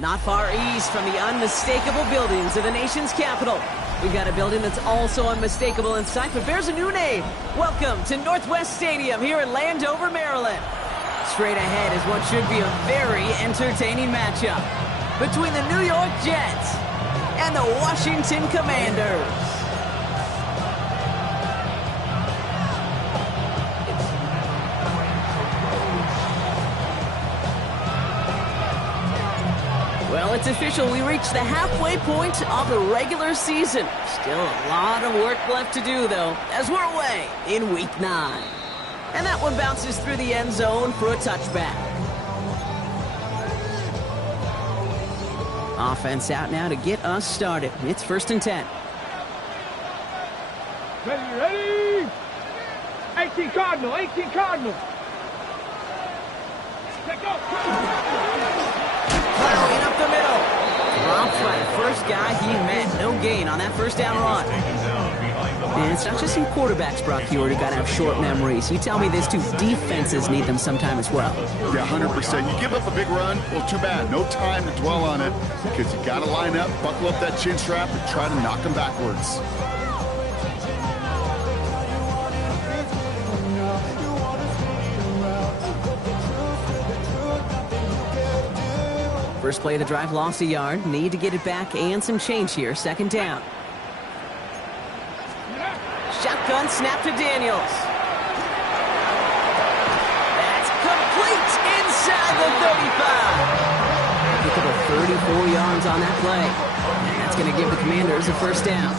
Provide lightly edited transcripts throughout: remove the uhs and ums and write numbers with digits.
Not far east from the unmistakable buildings of the nation's capital, we've got a building that's also unmistakable in sight, but bears a new name. Welcome to Northwest Stadium here in Landover, Maryland. Straight ahead is what should be a very entertaining matchup between the New York Jets and the Washington Commanders. Well, it's official. We reached the halfway point of the regular season. Still a lot of work left to do, though, as we're away in Week 9. And that one bounces through the end zone for a touchback. Offense out now to get us started. It's 1st and 10. Ready? 18 Cardinal, 18 Cardinal. Let's go. Plowing up the middle. Drops by the first guy he met. No gain on that first down run. And it's not just some quarterbacks, Brock Huard, who got to have short memories. You tell me this too, defenses need them sometime as well. Yeah, 100%. You give up a big run, well, too bad. No time to dwell on it because you got to line up, buckle up that chin strap, and try to knock them backwards. First play of the drive, lost a yard. Need to get it back and some change here. 2nd down. Shotgun snap to Daniels. That's complete inside the 35. Pick up 34 yards on that play. And that's going to give the Commanders a 1st down.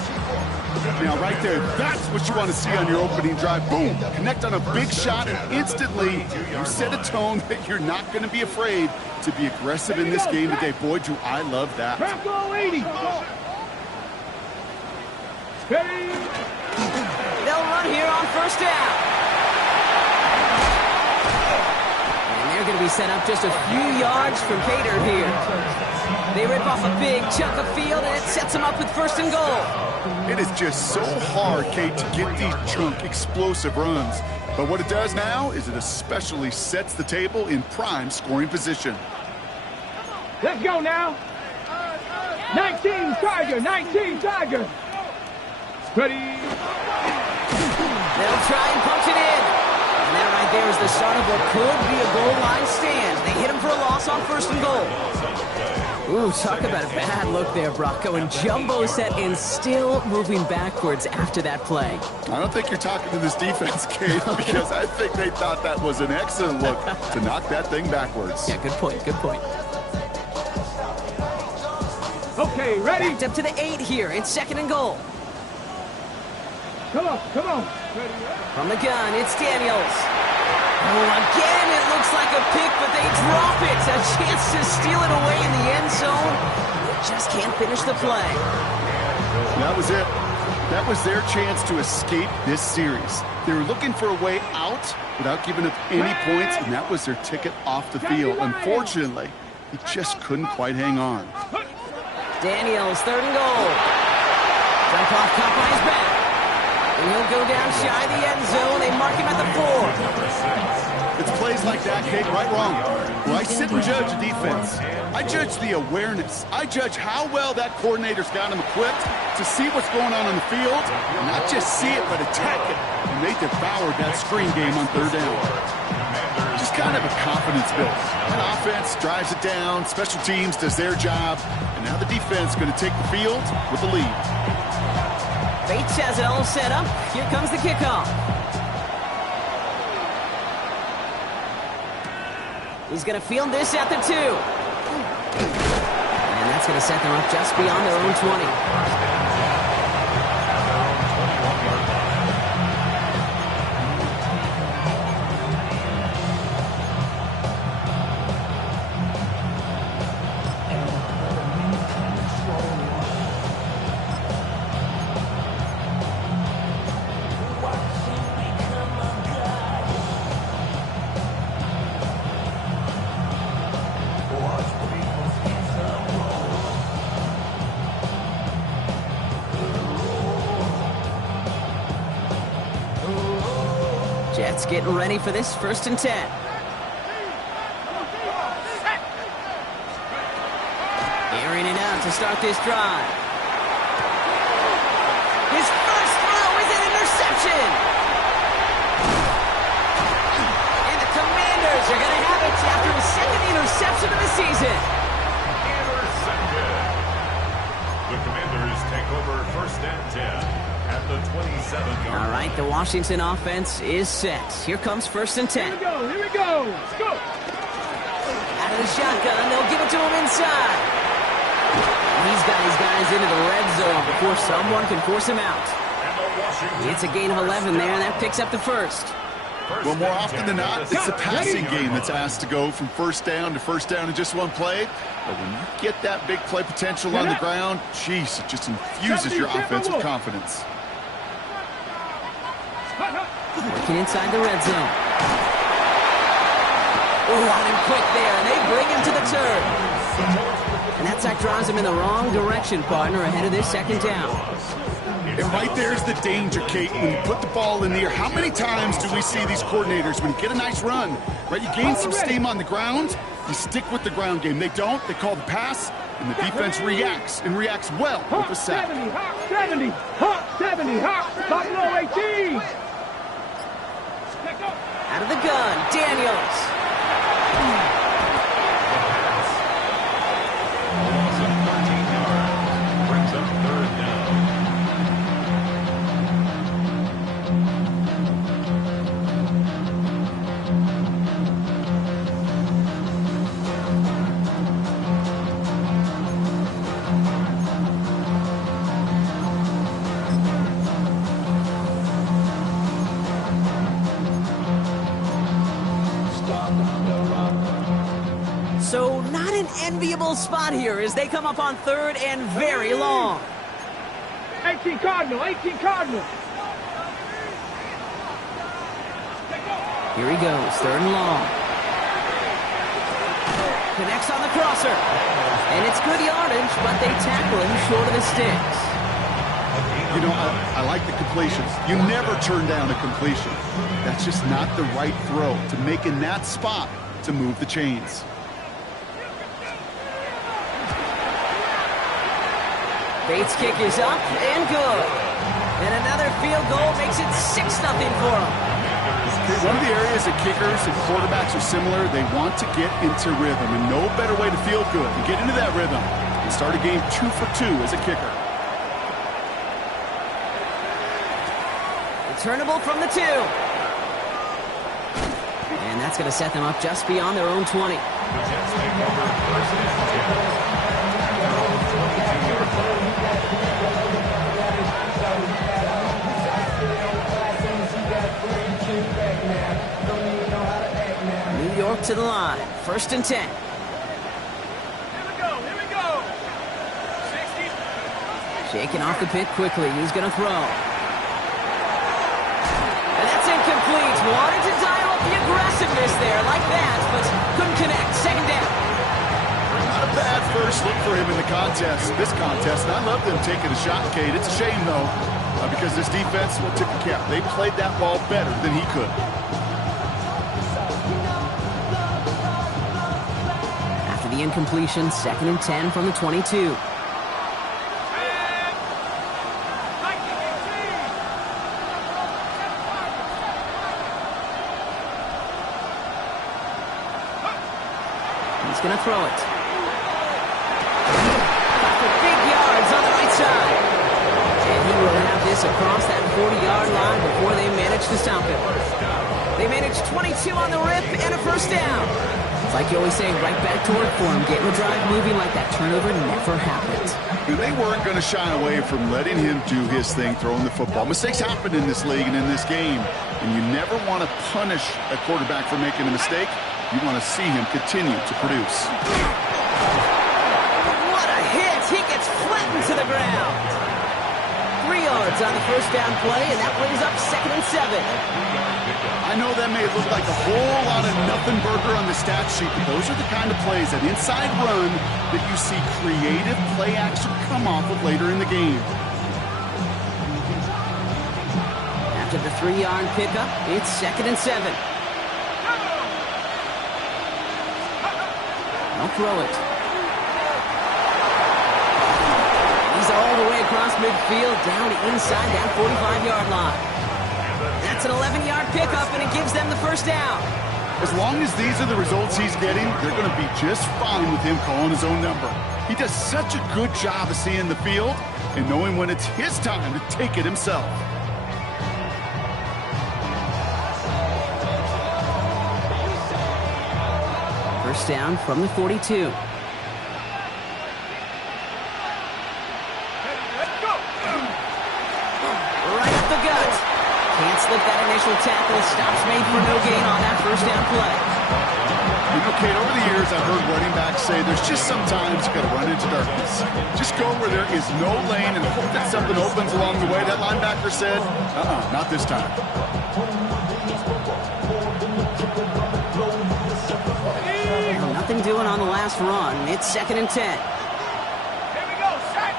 Now, right there, that's what you want to see on your opening drive. Boom! Connect on a big shot, and instantly you set a tone that you're not going to be afraid to be aggressive in this game today. Boy, do I love that. Tackle 80. Ready? They'll run here on 1st down. And they're going to be set up just a few yards from Cater here. They rip off a big chunk of field, and it sets them up with 1st and goal. It is just so hard, Kate, to get these chunk, explosive runs. But what it does now is it especially sets the table in prime scoring position. Let's go now. 19 Tiger, 19 Tiger. Ready? They'll try and punch it in. And that right there is the start of what could be a goal line stand. They hit him for a loss on 1st and goal. Ooh, talk about a bad look there, Brock. Going jumbo set and still moving backwards after that play. I don't think you're talking to this defense, Kate, because I think they thought that was an excellent look to knock that thing backwards. Yeah, good point, good point. Okay, ready? Backed up to the 8 here. It's 2nd and goal. Come on, come on. Ready? From the gun, it's Daniels. Oh, again, it looks like a pick, but they drop it. A chance to steal it away in the end zone. They just can't finish the play. That was it. That was their chance to escape this series. They were looking for a way out without giving up any points, and that was their ticket off the field. Unfortunately, he just couldn't quite hang on. Daniels, 3rd and goal. Jump off, caught by his back. And he'll go down shy of the end zone. They mark him at the 4. It's plays like that, Kate, right wrong. Well, I sit and judge a defense. I judge the awareness. I judge how well that coordinator's got him equipped to see what's going on the field, and not just see it, but attack it. And they devoured that screen game on 3rd down. Just kind of a confidence build. An offense drives it down, special teams does their job, and now the defense is going to take the field with the lead. Bates has it all set up. Here comes the kickoff. He's going to field this at the 2. And that's going to set them up just beyond their own 20. Jets getting ready for this 1st and 10. Firing it out to start this drive. His first throw is an interception. And the Commanders are going to have it after his second interception of the season. Intercepted. The Commanders take over 1st and 10 at the 27-yard. All right, the Washington offense is set. Here comes 1st and 10. Here we go. Here we go. Let's go. Out of the shotgun, they'll give it to him inside. He's got his guys into the red zone before someone can force him out. It's a gain of 11 there, and that picks up the first. Well, more often than not, it's a passing game that's asked to go from 1st down to 1st down in just one play. But when you get that big play potential on the ground, jeez, it just infuses your offense with confidence. Working inside the red zone. Oh, on him quick there, and they bring him to the turn. And that sack drives him in the wrong direction, partner, ahead of this 2nd down. And right there's the danger, Kate. When you put the ball in the air, how many times do we see these coordinators, when you get a nice run, right, you gain some steam on the ground, you stick with the ground game. They don't, they call the pass, and the defense reacts, and reacts well with a sack. 70, hop 70, hop 70, hop, Buffalo 18. Out of the gun, Daniels. Brings up 3rd down. So not an enviable spot here as they come up on 3rd and very long. 18 Cardinal, 18 Cardinal. Here he goes, 3rd and long. Connects on the crosser. And it's good yardage, but they tackle him short of the sticks. You know, I like the completions. You never turn down a completion. That's just not the right throw to make in that spot to move the chains. Bates' kick is up and good. And another field goal makes it 6-0 for them. One of the areas that kickers and quarterbacks are similar, they want to get into rhythm, and no better way to feel good than get into that rhythm and start a game 2 for 2 as a kicker. Returnable from the 2. And that's going to set them up just beyond their own 20. The Jets take over 1st and 10. New York to the line. 1st and 10. Here we go, here we go. 60. Shaking off the pit quickly. He's going to throw. And that's incomplete. Wanted to dial up the aggressiveness there like that, but couldn't connect. 2nd down. Not a bad first look for him in the contest. This contest, and I love them taking a shot, Kate. It's a shame, though, because this defense took a cap. They played that ball better than he could. After the incompletion, 2nd and 10 from the 22. He's going to throw it. Got the big yards on the right side. And he will have this across that 40-yard line before they manage to stop him. They managed 22 on the rip and a 1st down. It's like you always say, right back to work for him. Getting the drive moving like that turnover never happened. They weren't going to shy away from letting him do his thing, throwing the football. Mistakes happen in this league and in this game, and you never want to punish a quarterback for making a mistake. You want to see him continue to produce. What a hit! He gets flattened to the ground. 3 yards on the 1st down play, and that brings up 2nd and 7. I know that may look like a whole lot of nothing burger on the stat sheet, but those are the kind of plays, that inside run, that you see creative play action come off of later in the game. After the 3-yard pickup, it's 2nd and 7. They'll throw it. He's all the way across midfield, down inside that 45-yard line. That's an 11-yard pickup, and it gives them the first down. As long as these are the results he's getting, they're going to be just fine with him calling his own number. He does such a good job of seeing the field and knowing when it's his time to take it himself. First down from the 42. Right up the gut. Can't slip that initial tackle. Stops made for no gain on that first down play. You know, Kate, over the years, I've heard running backs say there's just sometimes you got to run into darkness. Just go where there is no lane and hope that something opens along the way. That linebacker said, not this time. Well, nothing doing on the last run. It's 2nd and 10. Here we go, set.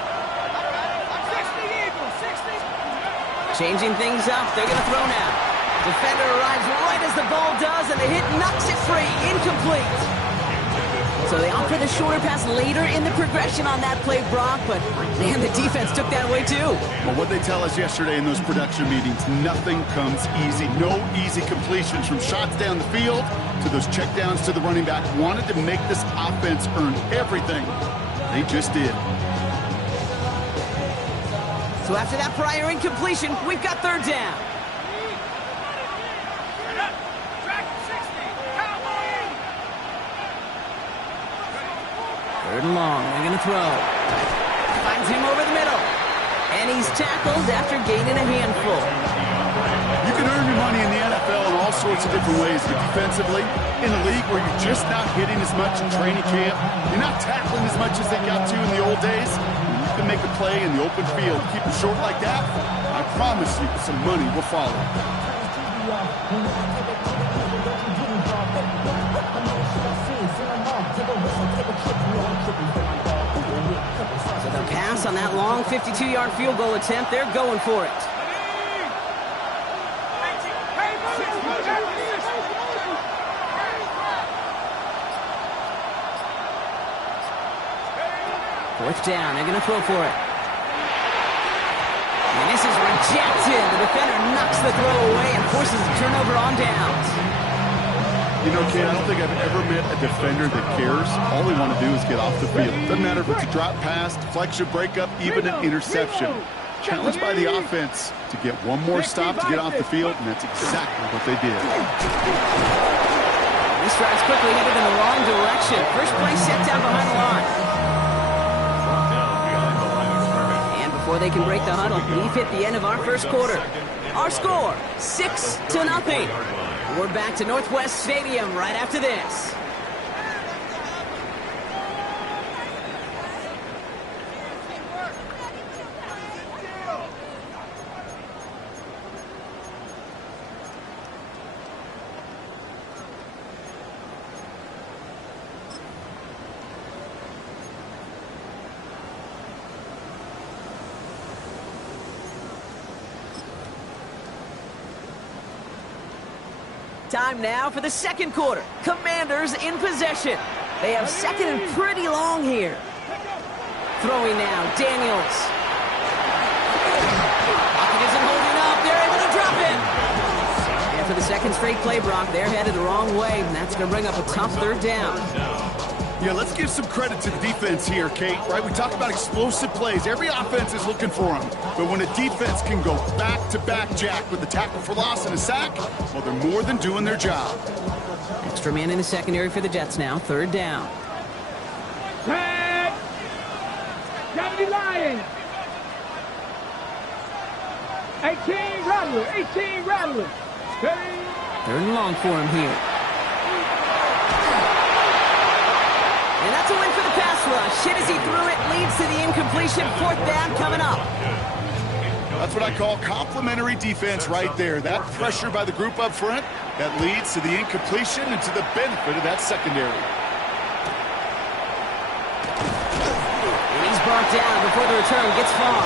60 Eagles, 60. Changing things up. They're going to throw now. Defender arrives right as the ball does, and the hit knocks it free. Incomplete. So they opt for the shorter pass later in the progression on that play, Brock, but man, the defense took that away too. Well, what they tell us yesterday in those production meetings, nothing comes easy. No easy completions from shots down the field to those checkdowns to the running back. Wanted to make this offense earn everything. They just did. So after that prior incompletion, we've got 3rd down. Third and long, they're going to throw. Finds him over the middle. And he's tackled after gaining a handful. You can earn your money in the NFL in all sorts of different ways, but defensively, in a league where you're just not hitting as much in training camp, you're not tackling as much as they got to in the old days, you can make a play in the open field. Keep it short like that, I promise you some money will follow. So they'll pass on that long 52-yard field goal attempt. They're going for it. Fourth down, they're going to throw for it. And this is rejected. The defender knocks the throw away and forces a turnover on downs. You know, Kate, I don't think I've ever met a defender that cares. All they want to do is get off the field. Doesn't matter if it's a drop pass, deflection, breakup, even an interception. Challenged by the offense to get one more stop to get off the field, and that's exactly what they did. This drive's quickly headed in the wrong direction. First play set down behind the line. And before they can break the huddle, we've hit the end of our first quarter. Our score, 6-0. We're back to Northwest Stadium right after this. Time now for the second quarter. Commanders in possession. They have 2nd and pretty long here. Throwing now, Daniels. Pocket isn't holding up. They're able to drop it. And for the 2nd straight play, Brock, they're headed the wrong way, and that's going to bring up a tough 3rd down. Yeah, let's give some credit to the defense here, Kate, right? We talk about explosive plays. Every offense is looking for them. But when a defense can go back-to-back, Jack, with a tackle for loss and a sack, well, they're more than doing their job. Extra man in the secondary for the Jets now. 3rd down. Tag! Deputy Lion! 18 Rattler! 18 Rattler! Steady! 3rd and long for him here. And that's a win for the pass rush. Hit as he threw it, leads to the incompletion. 4th down coming up. That's what I call complimentary defense right there. That pressure by the group up front, that leads to the incompletion and to the benefit of that secondary. And he's brought down before the return gets far.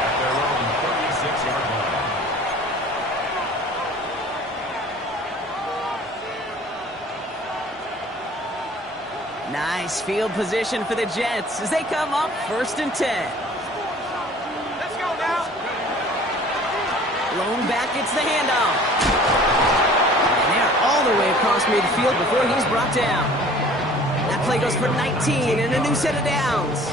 At their own 36-yard line. Nice field position for the Jets as they come up 1st and 10. Let's go now. Lone back gets the handoff. And they're all the way across midfield before he's brought down. That play goes for 19 and a new set of downs.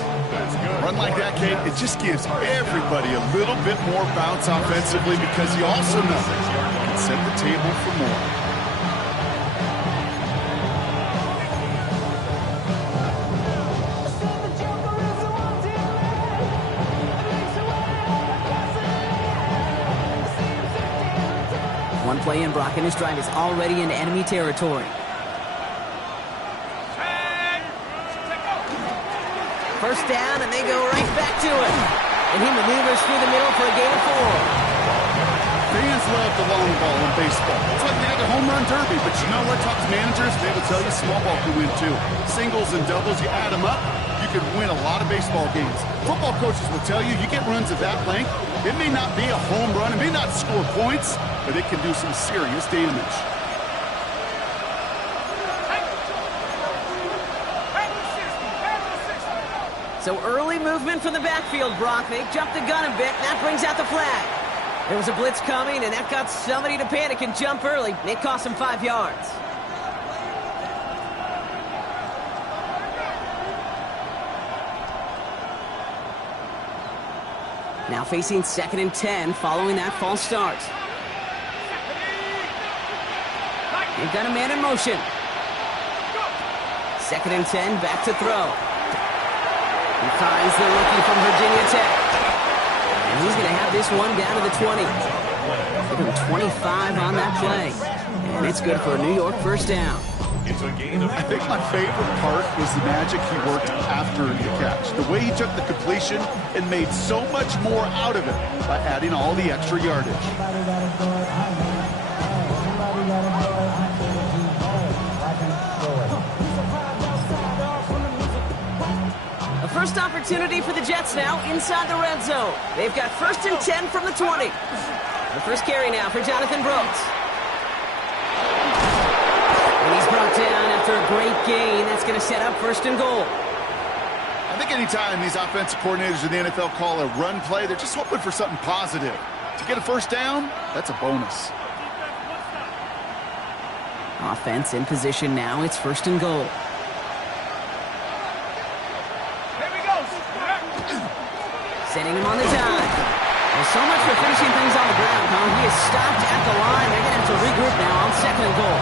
Run like that, Kate, it just gives everybody a little bit more bounce offensively because you also know you can set the table for more. One play in, Brock and his drive is already in enemy territory. First down, and they go right back to it. And he maneuvers through the middle for a gain of 4. Fans love the long ball in baseball. It's like they had a home run derby, but you know what? Talk to managers, they will tell you small ball can win too. Singles and doubles, you add them up, you can win a lot of baseball games. Football coaches will tell you, you get runs of that length, it may not be a home run, it may not score points, but it can do some serious damage. So early movement from the backfield, Brock. They jumped the gun a bit, and that brings out the flag. There was a blitz coming, and that got somebody to panic and jump early. It cost them 5 yards. Now facing 2nd and 10 following that false start. They've got a man in motion. 2nd and 10, back to throw. He finds the rookie from Virginia Tech. And he's going to have this one down to the 20. Give him 25 on that play. And it's good for a New York first down. I think my favorite part was the magic he worked after the catch. The way he took the completion and made so much more out of it by adding all the extra yardage. A first opportunity for the Jets now inside the red zone. They've got 1st and 10 from the 20. The first carry now for Jonathan Brooks. And he's brought down after a great gain. That's going to set up 1st and goal. I think anytime these offensive coordinators in the NFL call a run play, they're just hoping for something positive. To get a first down, that's a bonus. Offense in position now. It's 1st and goal. Setting him on the dime. Well, so much for finishing things on the ground, huh? He is stopped at the line. They're going to have to regroup now on 2nd and goal.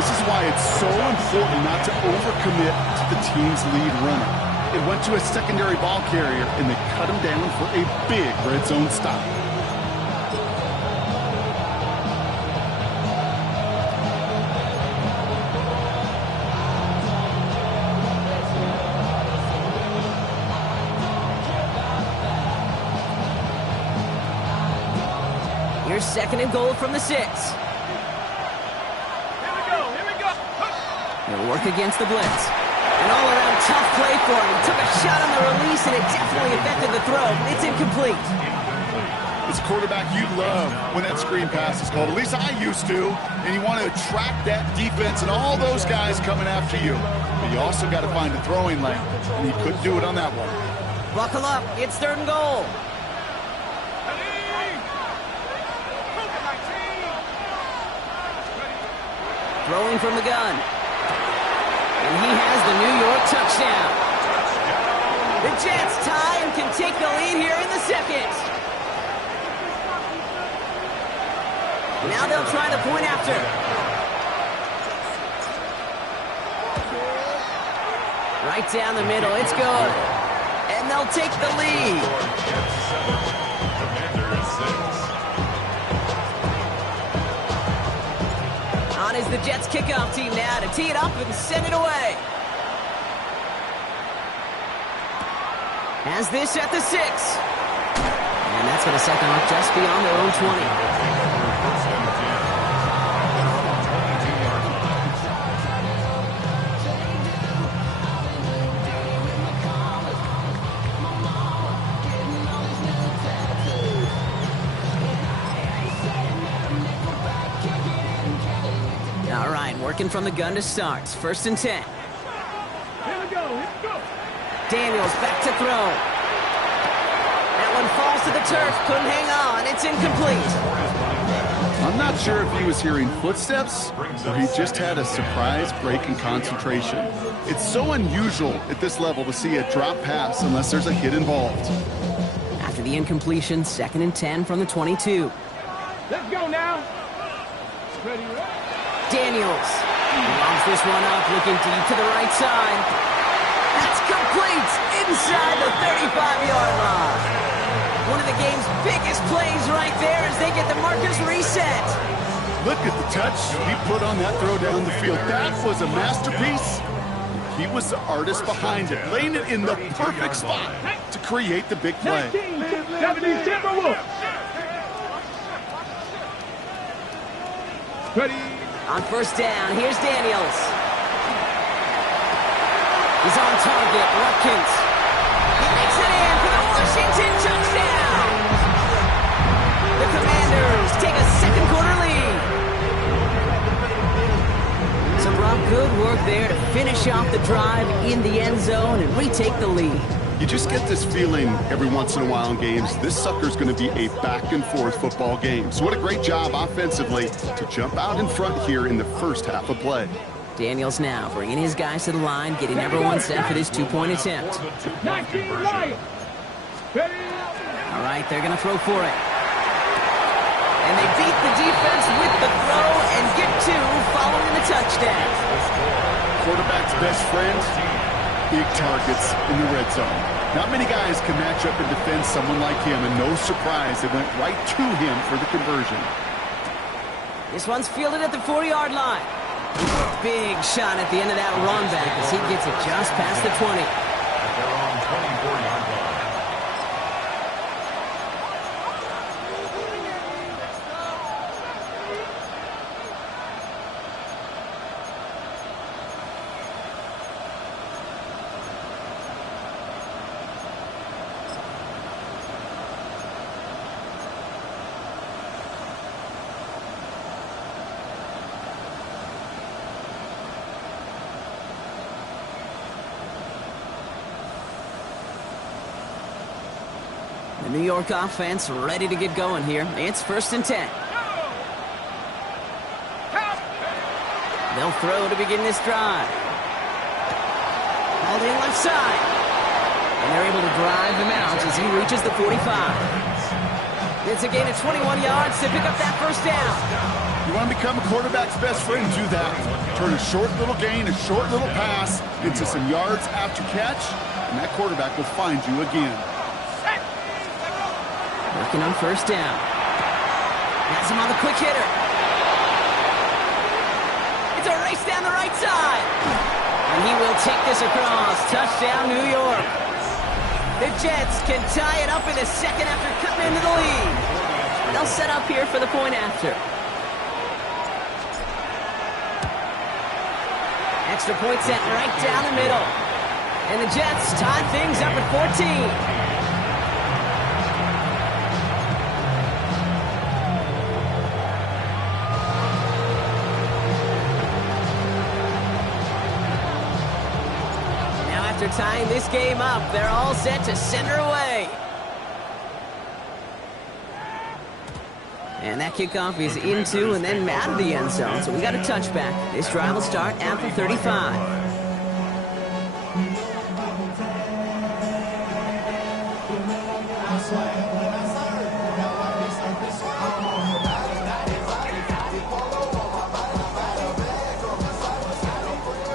This is why it's so important not to overcommit to the team's lead runner. It went to a secondary ball carrier, and they cut him down for a big red zone stop. Here's 2nd and goal from the 6. Here we go. He'll work against the blitz. An all-around tough play for him. He took a shot on the release, and it definitely affected the throw. It's incomplete. It's a quarterback you love when that screen pass is called. At least I used to. And you want to attract that defense and all those guys coming after you. But you also got to find the throwing lane. And he couldn't do it on that one. Buckle up. It's 3rd and goal. Throwing from the gun. And he has the New York touchdown. The Jets tie and can take the lead here in the 2nd. Now they'll try the point after. Right down the middle. It's good. And they'll take the lead. On is the Jets kickoff team now to tee it up and send it away. Has this at the 6. And that's going to set them up just beyond their own 20. All right, working from the gun to start. 1st and 10. Daniels back to throw. That one falls to the turf. Couldn't hang on. It's incomplete. I'm not sure if he was hearing footsteps or he just had a surprise break in concentration. It's so unusual at this level to see a drop pass unless there's a hit involved. After the incompletion, 2nd and 10 from the 22. Let's go now. Ready. Daniels lobs this one up, looking deep to the right side. That's complete inside the 35-yard line. One of the game's biggest plays right there as they get the markers reset. Look at the touch he put on that throw down the field. That was a masterpiece. He was the artist behind it, laying it in the perfect spot to create the big play. 1970 Timberwolves. Ready. On 1st down, here's Daniels. He's on target, Watkins. He makes it in for the Washington touchdown. The Commanders take a 2nd quarter lead. So, Rob, good work there to finish off the drive in the end zone and retake the lead. You just get this feeling every once in a while in games, this sucker's going to be a back-and-forth football game. So what a great job offensively to jump out in front here in the first half of play. Daniels now bringing his guys to the line, getting everyone set for this 2-point attempt. 19 Lions. Ready. All right, they're going to throw for it. And they beat the defense with the throw and get 2 following the touchdown. Quarterback's best friend, big targets in the red zone. Not many guys can match up and defend someone like him, and no surprise, they went right to him for the conversion. This one's fielded at the 40-yard line. Big shot at the end of that run back as he gets it just past the 20. They're on 24-yard line. The New York offense ready to get going here. It's 1st and 10. They'll throw to begin this drive. Hauled in left side. And they're able to drive him out as he reaches the 45. It's a gain of 21 yards to pick up that 1st down. You want to become a quarterback's best friend, do that. Turn a short little gain, a short little pass into some yards after catch, and that quarterback will find you again. Working on 1st down. Has him on the quick hitter. It's a race down the right side. And he will take this across. Touchdown, New York. The Jets can tie it up in the 2nd after cutting into the lead. They'll set up here for the point after. Extra point set right down the middle. And the Jets tie things up at 14. After tying this game up, they're all set to send her away. And that kickoff is into and then out of the end zone, so we got a touchback. This drive will start at the 35.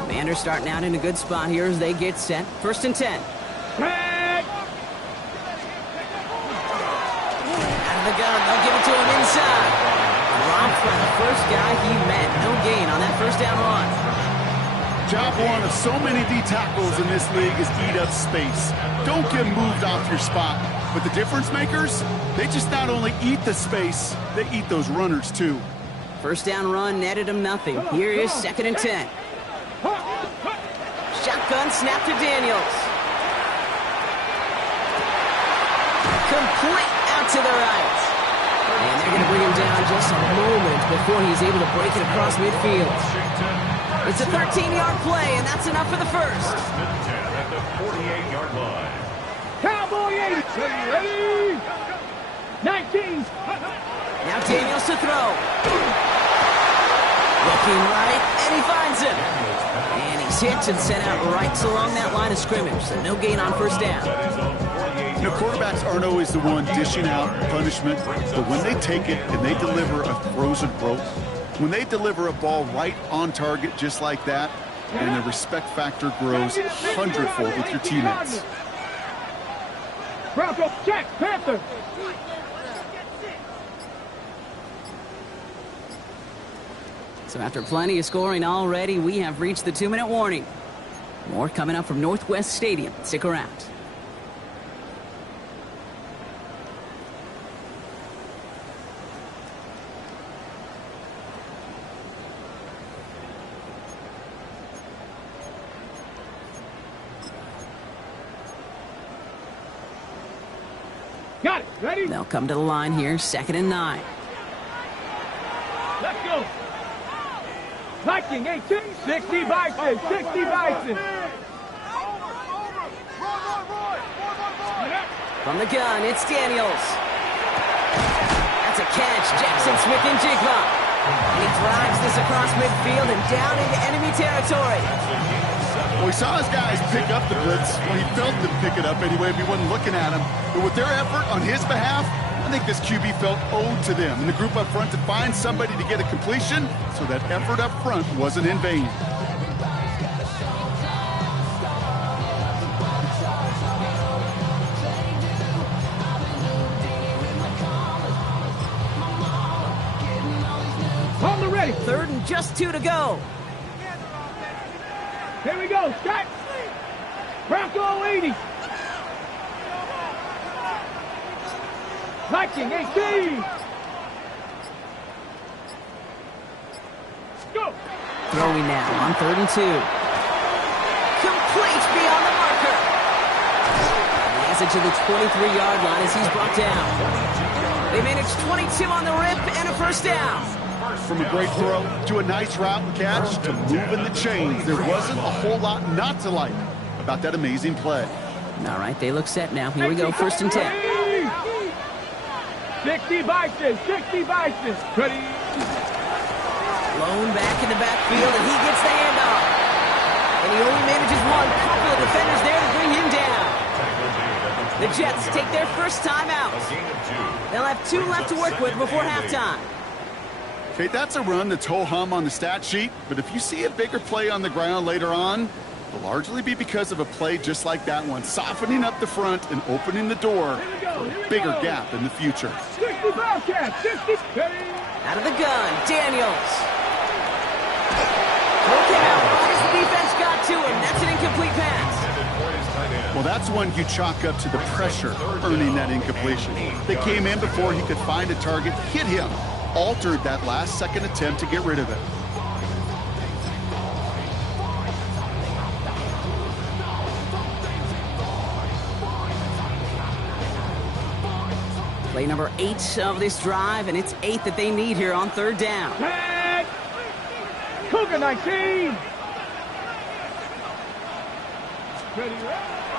Commanders starting out in a good spot here as they get set. 1st and 10. Tag. Out of the gun, they'll give it to him inside. Dropped by the first guy he met. No gain on that 1st down run. Job one of so many D tackles in this league is eat up space. Don't get moved off your spot. But the difference makers, they just not only eat the space, they eat those runners too. 1st down run netted him nothing. Here is 2nd and 10. Shotgun snap to Daniels. Complete out to the right. And they're going to bring him down just a moment before he's able to break it across midfield. It's a 13-yard play, and that's enough for the first. At the 48-yard line. Cowboy 80. Ready? 19. Now Daniels to throw. Looking right, and he finds him. And he's hit and sent out right along that line of scrimmage, so no gain on first down. You know, quarterbacks aren't always the one dishing out punishment, but when they take it and they deliver a frozen rope, when they deliver a ball right on target just like that, and the respect factor grows hundredfold with your teammates. Bronco, check, Panther. So after plenty of scoring already, we have reached the 2-minute warning. More coming up from Northwest Stadium. Stick around. Got it. Ready? They'll come to the line here, 2nd and 9. Let's go. Viking 18. 60 Bison. 60 Bison. From the gun, it's Daniels. That's a catch. Jackson Smith-Njigba. And he drives this across midfield and down into enemy territory. Well, we saw his guys pick up the blitz. Well, he felt them pick it up anyway if he wasn't looking at him. But with their effort on his behalf, I think this QB felt owed to them and the group up front to find somebody to get a completion, so that effort up front wasn't in vain. On the ready. 3rd and just 2 to go. Here we go. Start. Bronco 80. Viking 18. Go. Throwing now on 3rd and 2. Complete beyond the marker. And he has it to the 23-yard line as he's brought down. They managed 22 on the rip and a first down. From a great throw to a nice route and catch to moving the chains, there wasn't a whole lot not to like about that amazing play. All right, they look set now. Here we go, 1st and 10. 60 Bison. 60 Bison. Ready. Blown back in the backfield, and he gets the handoff. And he only manages one. Couple of defenders there to bring him down. The Jets take their first time out. They'll have 2 left to work with before halftime. Okay, that's a run that's ho-hum on the stat sheet, but if you see a bigger play on the ground later on, it'll largely be because of a play just like that one, softening up the front and opening the door for a bigger gap in the future. 60 Bobcats. 60. Out of the gun, Daniels. Broken out right as the defense got to him. That's an incomplete pass. Well, that's one you chalk up to the pressure earning that incompletion. They came in before he could find a target, hit him, altered that last-second attempt to get rid of it. Play number 8 of this drive, and it's 8 that they need here on 3rd down. Tag. Cougar 19.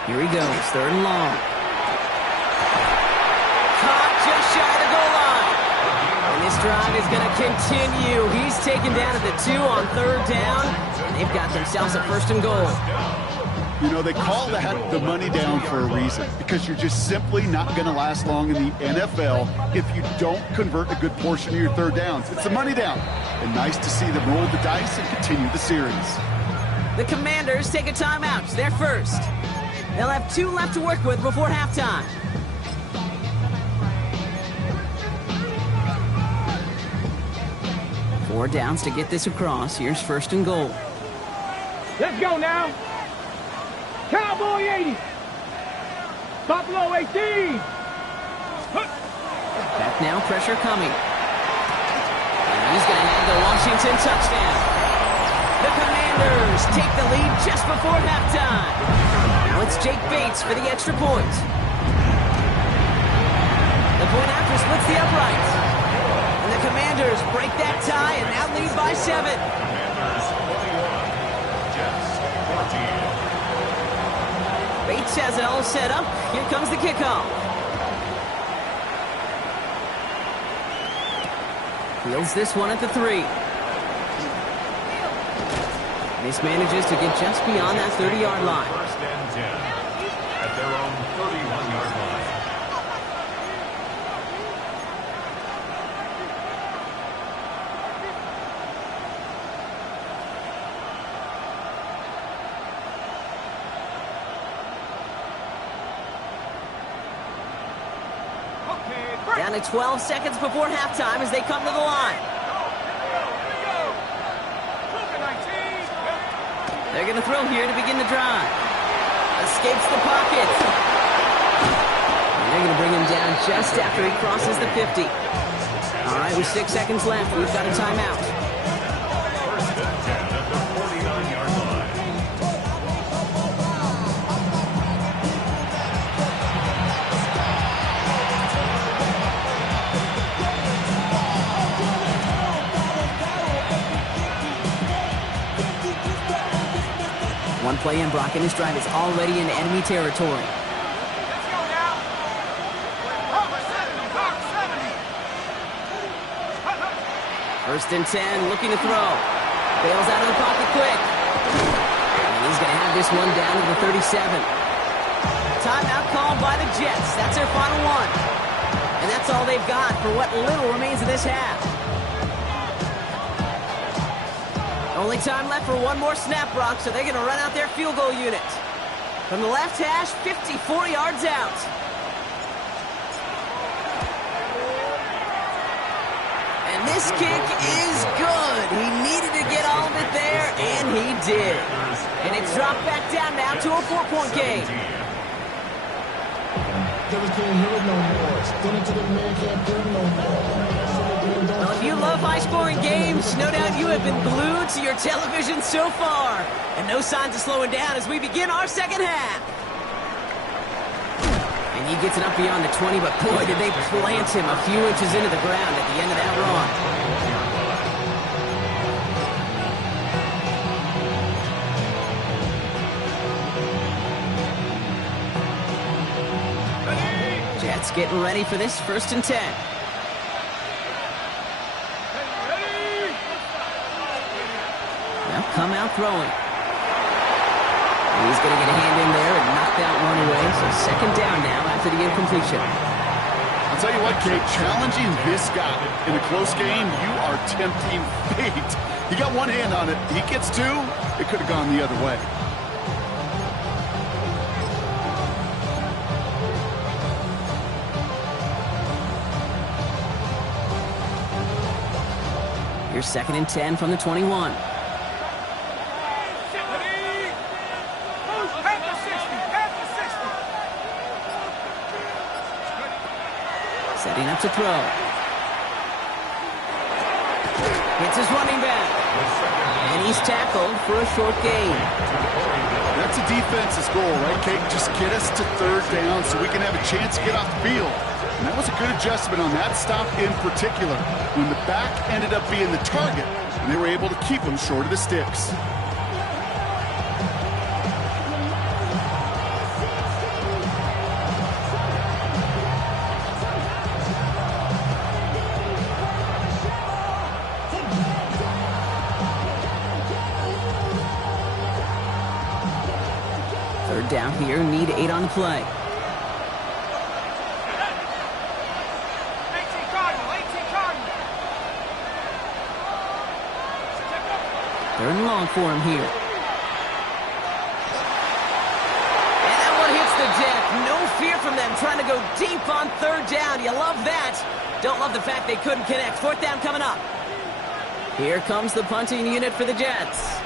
Here he goes, 3rd and long. Caught just shy of the goal line. And this drive is going to continue. He's taken down at the 2 on 3rd down, and they've got themselves a 1st and goal. You know, they call that the money down for a reason, because you're just simply not going to last long in the NFL if you don't convert a good portion of your 3rd downs. It's the money down. And nice to see them roll the dice and continue the series. The Commanders take a timeout. They're first. They'll have 2 left to work with before halftime. Four downs to get this across. Here's 1st and goal. Let's go now. Cowboy 80. Buffalo 18. Back now, pressure coming. And he's going to have the Washington touchdown. The Commanders take the lead just before halftime. Now it's Jake Bates for the extra point. The point after splits the uprights. And the Commanders break that tie and now lead by 7. Bates has it all set up. Here comes the kickoff. Fields this one at the 3. Mismanages to get just beyond that 30-yard line. First and 10 at their own 31-yard line. Down to 12 seconds before halftime as they come to the line. They're going to throw here to begin the drive. Escapes the pocket. And they're going to bring him down just after he crosses the 50. All right, with 6 seconds left, we've got a timeout. First and 10 at the 49-yard line. One play in, Brock, and his drive is already in enemy territory. First and 10, looking to throw. Bails out of the pocket quick. And he's going to have this one down to the 37. Timeout called by the Jets. That's their final one. And that's all they've got for what little remains of this half. Only time left for one more snap, Brock, so they're going to run out their field goal unit. From the left hash, 54 yards out. And this kick is good. He needed to get all of it there, and he did. And it's dropped back down now to a 4-point game. Well, if you love high-scoring games, no doubt you have been glued to your television so far. And no signs of slowing down as we begin our second half. And he gets it up beyond the 20, but boy, did they plant him a few inches into the ground at the end of that run. Jets getting ready for this first and 10. Now come out throwing. He's going to get a hand in there and knock that one away. So second down now after the incompletion. I'll tell you what, Kate, challenging this guy in a close game, you are tempting fate. He got one hand on it. He gets two. It could have gone the other way. Here's second and 10 from the 21. Setting up to throw. Hits his running back. And he's tackled for a short gain. That's a defense's goal, right, Kate? Just get us to third down so we can have a chance to get off the field. And that was a good adjustment on that stop in particular, when the back ended up being the target, and they were able to keep him short of the sticks. Third down here, need 8 on the play. Third and long for him here. And that one hits the deck. No fear from them trying to go deep on third down. You love that. Don't love the fact they couldn't connect. Fourth down coming up. Here comes the punting unit for the Jets.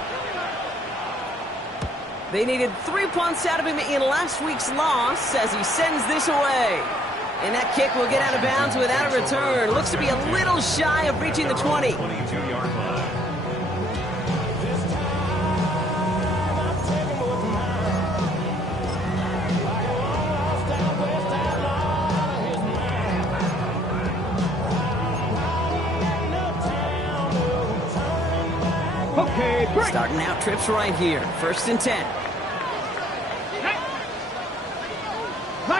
They needed 3 punts out of him in last week's loss as he sends this away. And that kick will get out of bounds without a return. Looks to be a little shy of reaching the 20. 22-yard line. Okay, break. Starting out trips right here. First and 10.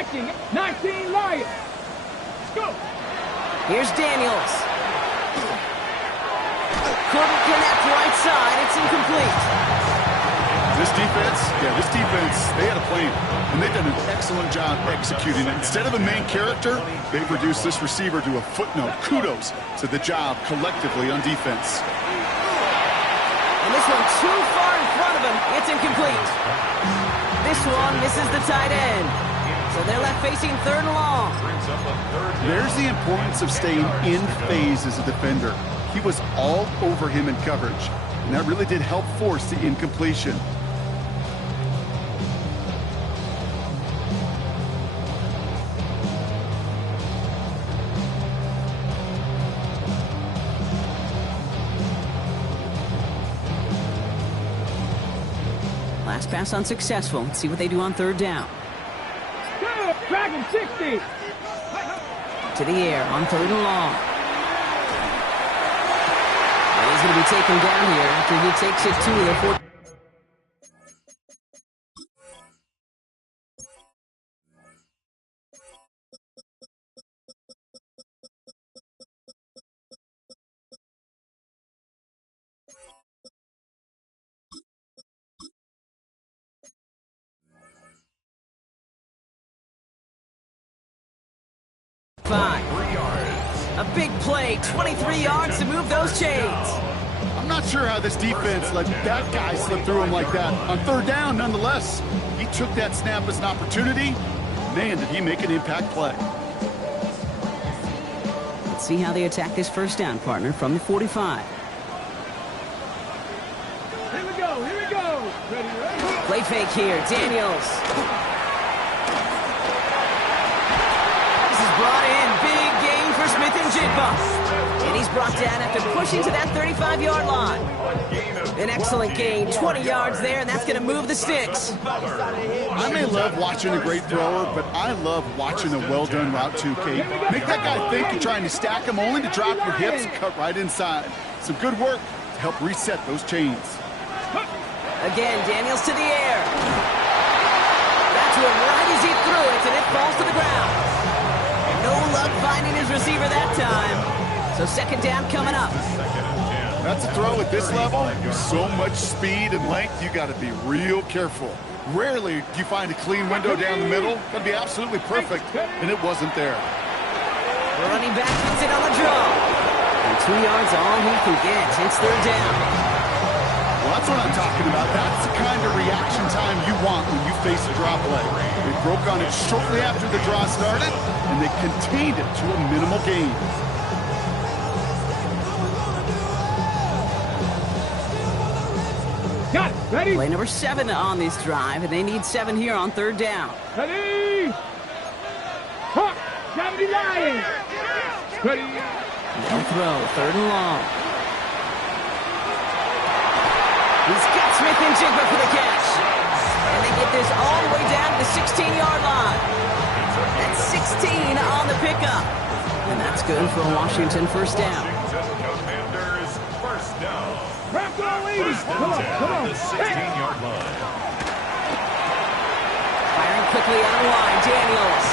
Viking, 19 Lions. Let's go. Here's Daniels. Couldn't connect right side. It's incomplete. This defense, they had a plan, and they've done an excellent job executing it. Instead of a main character, they've reduced this receiver to a footnote. Kudos to the job collectively on defense. And this one too far in front of him. It's incomplete. This one misses the tight end. So they're left facing 3rd and long. There's the importance of staying in phase as a defender. He was all over him in coverage, and that really did help force the incompletion. Last pass unsuccessful. Let's see what they do on 3rd down. Dragon 60. To the air on 3rd and long. And he's going to be taken down here after he takes it to the 4. A big play, 23 yards to move those chains. I'm not sure how this defense let that guy slip through him like that. On 3rd down, nonetheless, he took that snap as an opportunity. Man, did he make an impact play. Let's see how they attack this 1st down, partner, from the 45. Here we go. Ready. Play fake here, Daniels. This is brought in, big gain for Smith-Njigba. And he's brought down after pushing to that 35-yard line. An excellent gain, 20 yards there, and that's going to move the sticks. I may love watching a great thrower, but I love watching a well-done route too, Kate. Make that guy think you're trying to stack him only to drop your hips, cut right inside. Some good work to help reset those chains. Again, Daniels to the air. That's one right as he threw it, and it falls to the ground. No luck finding his receiver that time. So 2nd down coming up. That's a throw at this level. With so much speed and length, you got to be real careful. Rarely do you find a clean window down the middle. That'd be absolutely perfect, and it wasn't there. The running back gets it on the draw. And 2 yards all he can get. It's 3rd down. Well, that's what I'm talking about. That's the kind of reaction time you want when you face a draw play. They broke on it shortly after the draw started, and they contained it to a minimal gain. Got it. Ready? Play number 7 on this drive, and they need 7 here on 3rd down. Ready. Hawk, 70 Lions. Ready. No throw, 3rd and long. He's got Smith-Njigba for the catch. And they get this all the way down to the 16-yard line. That's 16 on the pickup. And that's good for Washington 1st down. Commanders 1st down. Come on. 16-yard line. Firing quickly out of line, Daniels.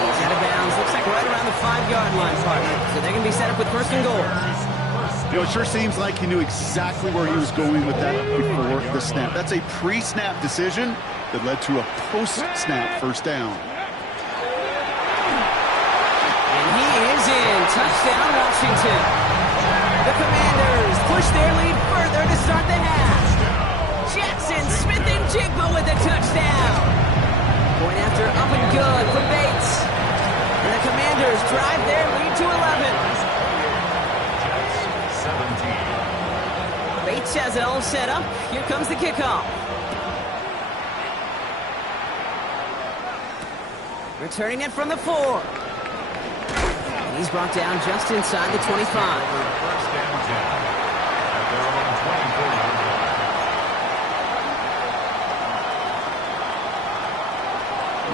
He's out of bounds. Looks like right around the 5-yard line, partner. So they're going to be set up with 1st and goal. You know, it sure seems like he knew exactly where he was going with that before the snap. That's a pre-snap decision that led to a post-snap 1st down. And he is in. Touchdown, Washington. The Commanders push their lead further to start the half. Jackson Smith-Njigba with a touchdown. Point after up and good for Bates. And the Commanders drive their lead to 11. Bates has it all set up. Here comes the kickoff. Returning it from the 4. And he's brought down just inside the 25. 1st and 10 at their own 24-yard line.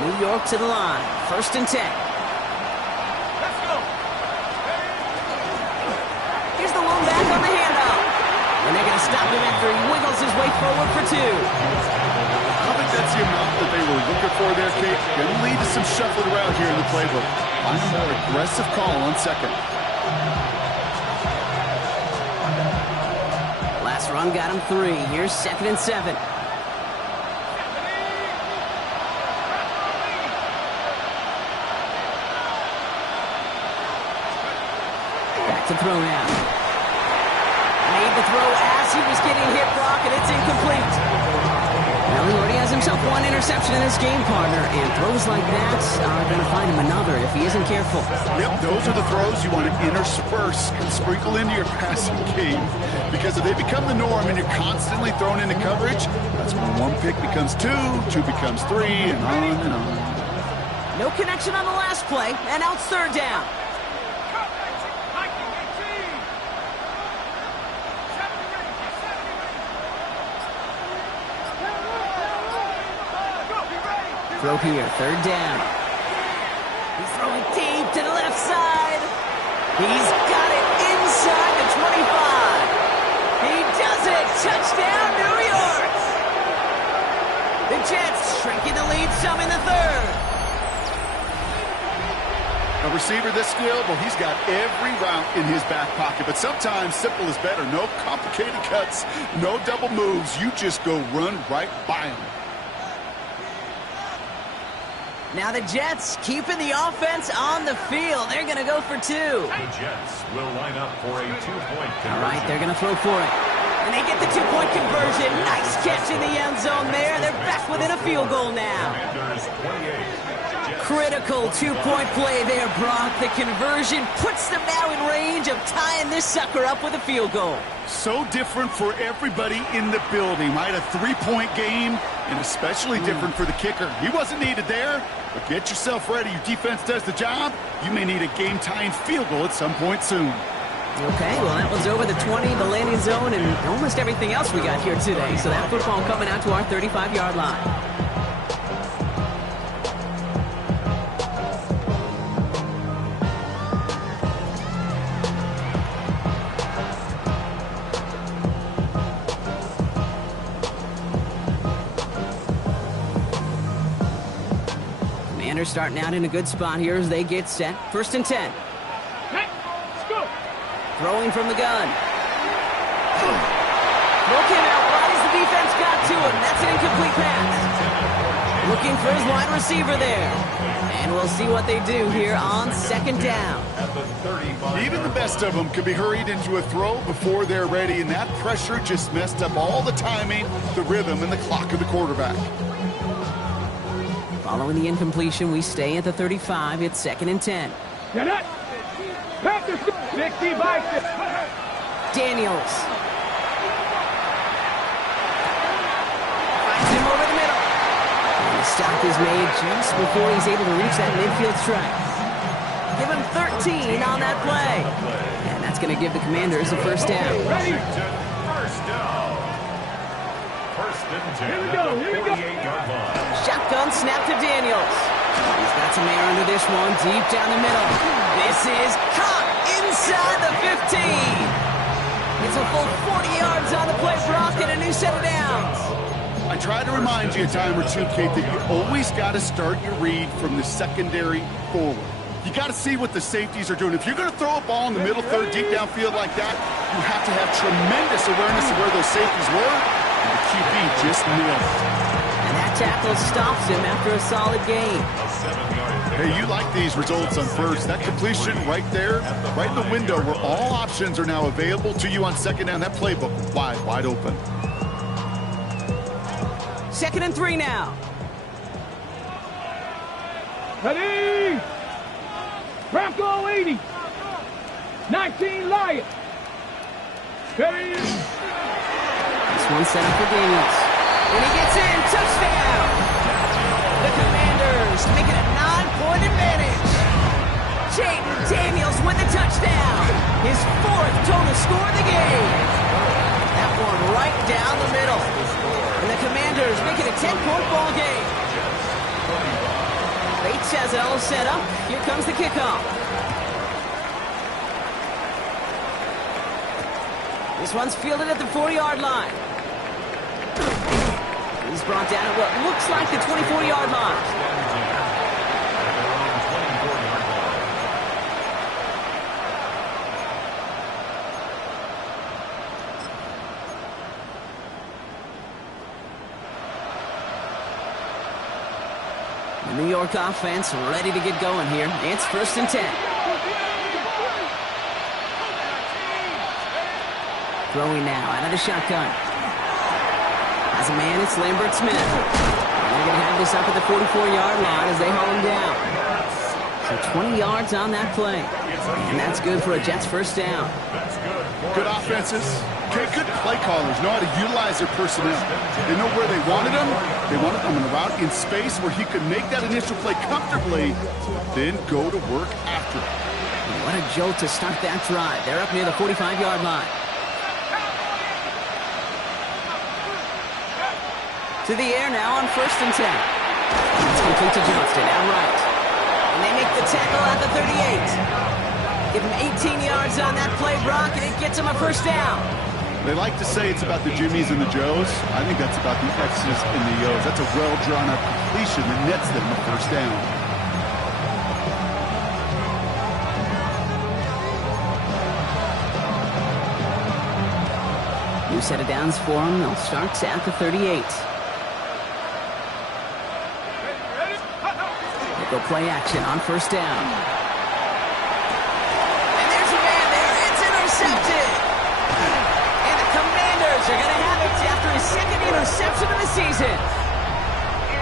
New York to the line. 1st and 10. Let's go. Here's the lone back on the handoff. And they're going to stop him after he wiggles his way forward for 2. I don't think that's the amount that they were looking for there, Kate. Going to lead to some shuffling around here in the playbook. Find a more aggressive call on second. Last run got him 3. Here's 2nd and 7. Back to throw now. Made the throw as he was getting hit, Brock, and it's incomplete. Well, he already has himself 1 interception in his game, partner, and throws like that are going to find him another if he isn't careful. Yep, those are the throws you want to intersperse and sprinkle into your passing game. Because if they become the norm and you're constantly thrown into coverage, that's when 1 pick becomes 2, 2 becomes 3, and on and on. No connection on the last play, and now it's 3rd down. Throw here, 3rd down. He's throwing deep to the left side. He's got it inside the 25. He does it. Touchdown, New York. The Jets shrinking the lead some in the 3rd. A receiver this skilled, well, he's got every route in his back pocket. But sometimes simple is better. No complicated cuts, no double moves. You just go run right by him. Now the Jets keeping the offense on the field. They're going to go for 2. The Jets will line up for a 2-point conversion. All right, they're going to throw for it. And they get the 2-point conversion. Nice catch in the end zone there. They're back within a field goal now. Commanders 28. Critical 2-point play there, Brock. The conversion puts them now in range of tying this sucker up with a field goal. So different for everybody in the building. Might a 3-point game, and especially different for the kicker. He wasn't needed there, but get yourself ready. Your defense does the job. You may need a game-tying field goal at some point soon. Okay, well, that one's over the 20, the landing zone, and almost everything else we got here today. So that football coming out to our 35-yard line. Starting out in a good spot here as they get set. 1st and 10. Throwing from the gun. Throw came out right as the defense got to him. That's an incomplete pass. Looking for his wide receiver there. And we'll see what they do here on 2nd down. Even the best of them could be hurried into a throw before they're ready, and that pressure just messed up all the timing, the rhythm, and the clock of the quarterback. Following the incompletion, we stay at the 35. It's 2nd and 10. Daniels. Finds him over the middle. And the stop is made just before he's able to reach that midfield strike. Give him 13 on that play. And that's going to give the Commanders a 1st down. First down. 1st and 10 at the 48-yard line. Shotgun snap to Daniels. He's got some air under this one, deep down the middle. This is caught inside the 15. It's a full 40 yards on the play, Brock, and a new set of downs. I try to remind you a time or two, Kate, that you always got to start your read from the secondary forward. You got to see what the safeties are doing. If you're going to throw a ball in the middle third, deep downfield like that, you have to have tremendous awareness of where those safeties were, and the QB just nailed it. And that tackle stops him after a solid gain. Hey, you like these results on first. That completion right there, right in the window where all options are now available to you on 2nd down. That playbook wide open. 2nd and 3 now. Ready? Bronco 80. 19 Lions. Ready? This one's set up for Daniels. And he gets in. Touchdown. The Commanders make it a 9-point advantage. Jayden Daniels with the touchdown. His 4th total score of the game. That one right down the middle. And the Commanders make it a 10-point ball game. Bates has it all set up. Here comes the kickoff. This one's fielded at the 40-yard line. He's brought down at what looks like the 24-yard line. The New York offense ready to get going here. It's 1st and 10. Throwing now out of the shotgun. As a man, it's Lambert Smith. And they're going to have this up at the 44-yard line as they haul him down. So 20 yards on that play. And that's good for a Jets 1st down. Good offenses. Okay, good play callers know how to utilize their personnel. They know where they wanted him. They wanted him in a route in space where he could make that initial play comfortably, then go to work after it. What a jolt to start that drive. They're up near the 45-yard line. To the air now on 1st and 10. It's complete to Johnston, out right. And they make the tackle at the 38. Give him 18 yards on that play, Brock, and it gets him a 1st down. They like to say it's about the Jimmies and the Joes. I think that's about the X's and the O's. That's a well-drawn-up completion that nets them a 1st down. New set of downs for them. They'll start at the 38. They go play action on 1st down. And there's a man there. It's intercepted. And the Commanders are going to have it after his 2nd interception of the season.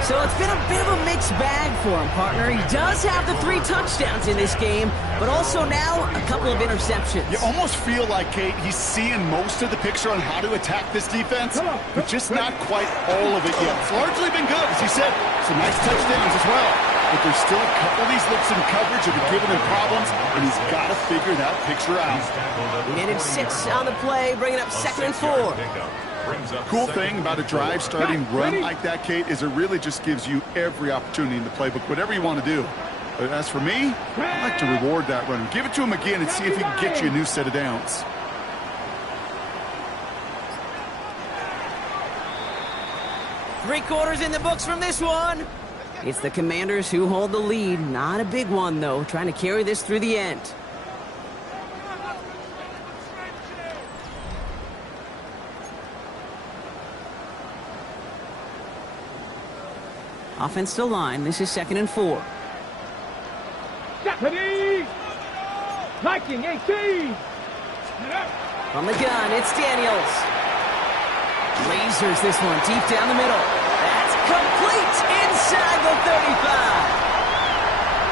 So it's been a bit of a mixed bag for him, partner. He does have the 3 touchdowns in this game, but also now a couple of interceptions. You almost feel like, Kate, he's seeing most of the picture on how to attack this defense, but just not quite all of it yet. It's largely been good, as he said. Some nice touchdowns as well. But there's still a couple of these looks in coverage that are giving him problems, and he's got to figure that picture out. He managed 6 on the play, bringing up 2nd and 4. Cool thing about a drive starting run like that, Kate, is it really just gives you every opportunity in the playbook, whatever you want to do. But as for me, I like to reward that run. Give it to him again and see if he can get you a new set of downs. Three-quarters in the books from this one. It's the Commanders who hold the lead. Not a big one, though, trying to carry this through the end. Offensive line. This is 2nd and 4. Japanese! Liking 18! From the gun, it's Daniels. Lasers this one deep down the middle. That's complete inside the 35.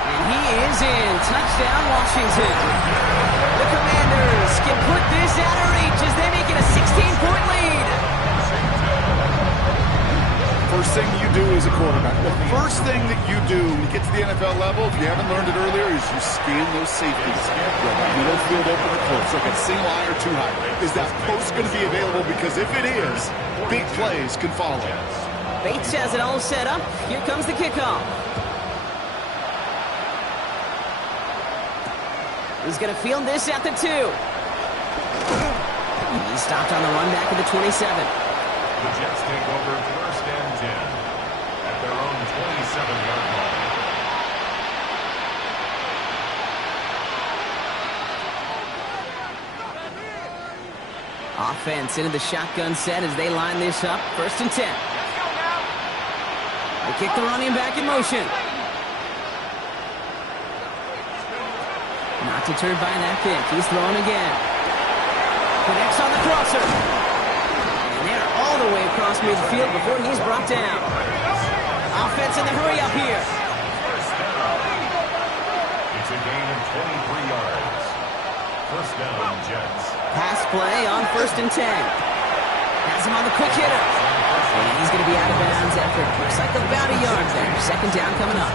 And he is in. Touchdown, Washington. The Commanders can put this out of reach as they make it a 16-point lead. First thing you do as a quarterback, the first thing that you do when you get to the NFL level, if you haven't learned it earlier, is you scan those safeties. Middle field open or close, like a single high or 2 high. Is that post going to be available? Because if it is, big plays can follow. Bates has it all set up. Here comes the kickoff. He's going to field this at the 2. He stopped on the run back at the 27. The Jets take over 1st and 10 at their own 27-yard line. Offense into the shotgun set as they line this up. 1st and 10. They kick the running back in motion. Not deterred by that kick. He's throwing again. Connects on the crosser. All the way across midfield before he's brought down. Offense in the hurry up here. It's a gain of 23 yards. 1st down, Jets. Pass play on 1st and 10. Has him on the quick hitter. And he's going to be out of bounds after looks like about a yard there. 2nd down coming up.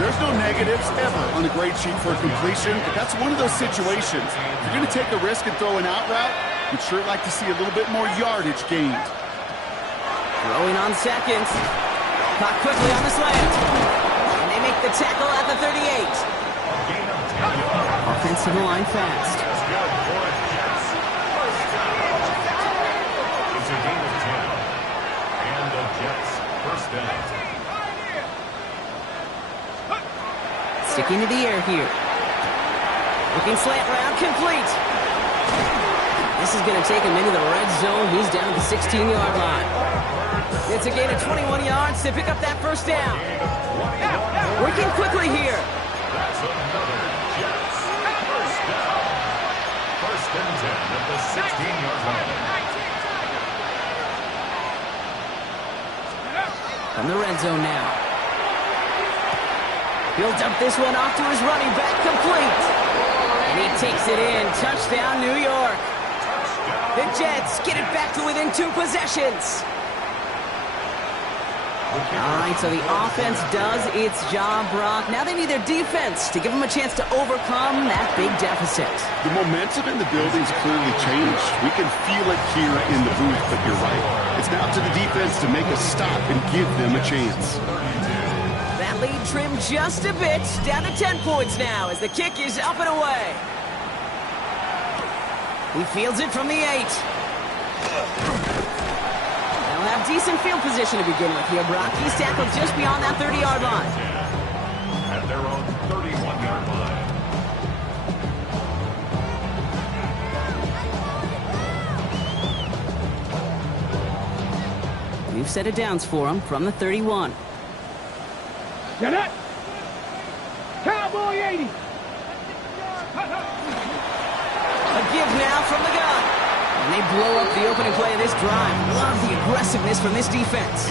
There's no negatives ever on a grade sheet for a completion, but that's one of those situations. If you're going to take a risk and throw an out route, you'd sure like to see a little bit more yardage gained. Throwing on 2nd. Caught quickly on the slant. And they make the tackle at the 38. Offensive line fast. It's a gain of 10. And the Jets first down. Sticking to the air here. Looking slant route, complete. This is going to take him into the red zone. He's down at the 16-yard line. It's a gain of 21 yards to pick up that first down. Working quickly here. That's another Jets first down. First and 10 at the 16-yard line. From the red zone now. He'll dump this one off to his running back, complete. And he takes it in. Touchdown, New York. The Jets get it back to within 2 possessions. All right, so the offense does its job, Brock. Now they need their defense to give them a chance to overcome that big deficit. The momentum in the building's clearly changed. We can feel it here in the booth, but you're right. It's now to the defense to make a stop and give them a chance. That lead trimmed just a bit, down to 10 points now as the kick is up and away. He fields it from the 8. They'll have decent field position to begin with here, Brock. He's tackled just beyond that 30-yard line. At their own 31-yard line. We've set it downs for him from the 31. Get it! Cowboy 80! A give now from the gun. And they blow up the opening play of this drive. Love the aggressiveness from this defense.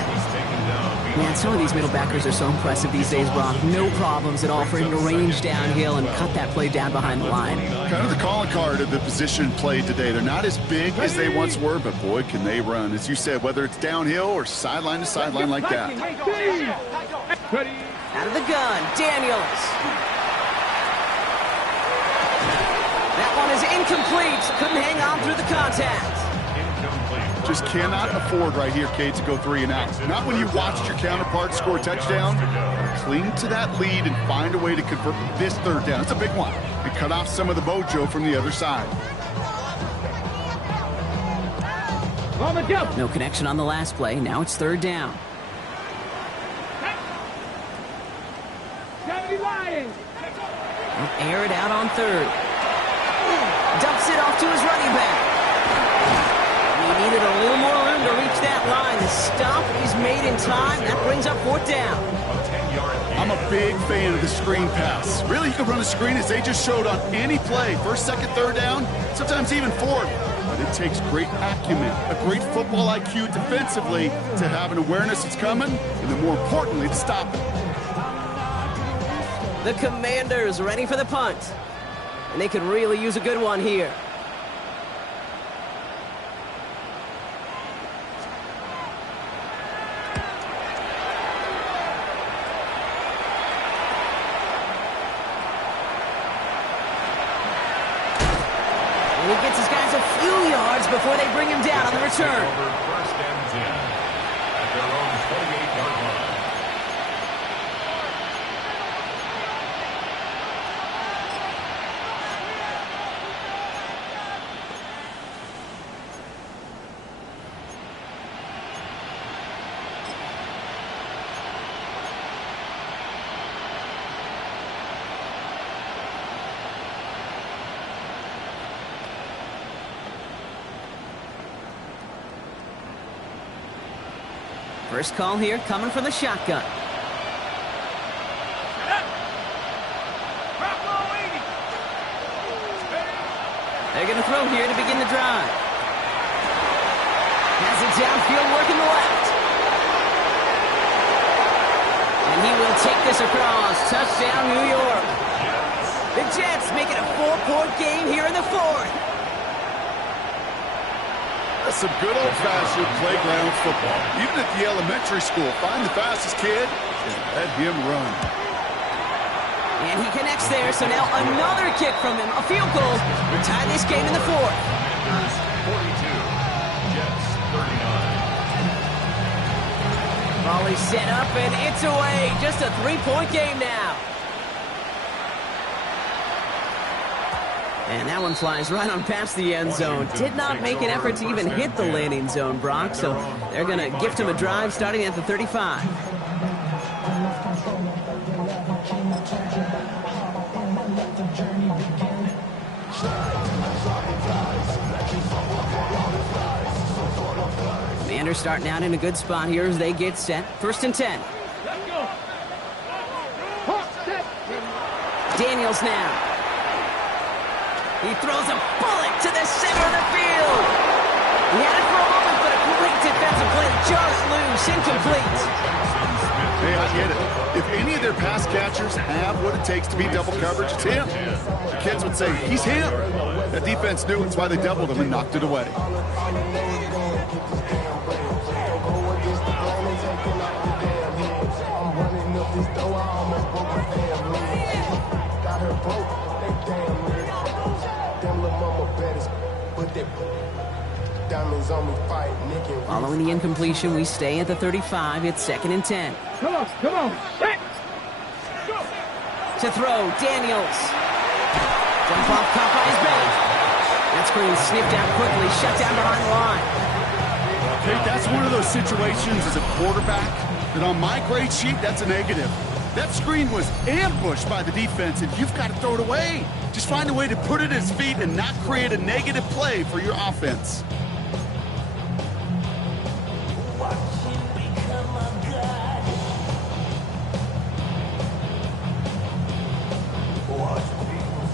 Man, some of these middle backers are so impressive these days, Brock. No problems at all for him to range downhill and cut that play down behind the line. Kind of the calling card of the position played today. They're not as big as they once were, but boy, can they run. As you said, whether it's downhill or sideline to sideline like that. Out of the gun, Daniels. That one is incomplete. Couldn't hang on through the contact. Just cannot afford right here, Kate, to go 3 and out. Not when you watched your counterpart score a touchdown. Cling to that lead and find a way to convert this 3rd down. It's a big one. And cut off some of the mojo from the other side. No connection on the last play. Now it's 3rd down. He'll air it out on 3rd. Dumps it off to his running back. He needed a little more room to reach that line. The stop is made in time. That brings up 4th down. I'm a big fan of the screen pass. Really, you can run a screen as they just showed on any play. 1st, 2nd, 3rd down, sometimes even 4th. But it takes great acumen, a great football IQ defensively to have an awareness it's coming, and then more importantly, to stop it. The Commanders ready for the punt. And they could really use a good one here. And he gets his guys a few yards before they bring him down on the return. First and 10 at their own 28-yard line. First call here coming from the shotgun. They're going to throw here to begin the drive. Has it downfield working the left. And he will take this across. Touchdown, New York. The Jets make it a 4-point game here in the 4th. That's some good old-fashioned playground football. Even at the elementary school, find the fastest kid and let him run. And he connects there, so now another kick from him. A field goal to tie this game in the 4th. Commanders 42, Jets 39. Volley set up, and it's away. Just a 3-point game now. And that one flies right on past the end zone. Did not make an effort to even hit the landing zone, Brock. So they're going to gift him a drive starting at the 35. Commanders starting out in a good spot here as they get set. 1st and 10. Daniels now. He throws a bullet to the center of the field. He had it for a moment, but a great defensive play. Just loose, incomplete. Hey, I get it. If any of their pass catchers have what it takes to beat double coverage, it's him. The kids would say, he's him. That defense knew it's why they doubled him and knocked it away. Following the incompletion, we stay at the 35. It's 2nd and 10. Come on, come on. Hey. Go. To throw, Daniels. Jump off, caught by his back. That screen sniffed out quickly, shut down behind the line. Hey, that's one of those situations as a quarterback that on my grade sheet, that's a negative. That screen was ambushed by the defense, and you've got to throw it away. Just find a way to put it at his feet and not create a negative play for your offense.